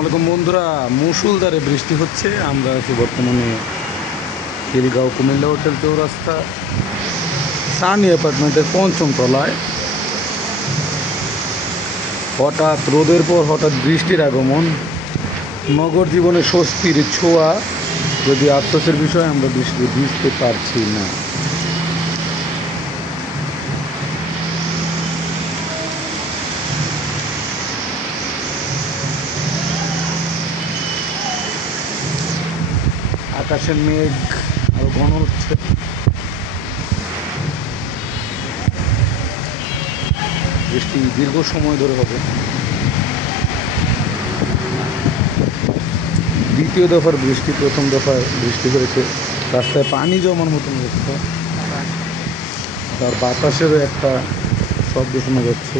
আসসালামু আলাইকুম বন্ধুরা, মুষলধারে বৃষ্টি হচ্ছে। আমরা আছি বর্তমানে খিলগাঁও কুমিল্লা হোটেল চৌরাস্তা সানি অ্যাপার্টমেন্টের পঞ্চম তলায়। হঠাৎ রোদের পর হঠাৎ বৃষ্টির আগমন, নগর জীবনে স্বস্তির ছোঁয়া। যদি আফসোসের বিষয়, আমরা বৃষ্টি ভিজতে পারছি না। আকাশের মেঘ আরো ঘন হচ্ছে। বৃষ্টি দীর্ঘ সময় ধরে হবে। দ্বিতীয় দফার বৃষ্টি, প্রথম দফায় বৃষ্টি হয়েছে, রাস্তায় পানি জমার মতন অবস্থা। তার বাতাসেরও একটা শব্দ শোনা যাচ্ছে।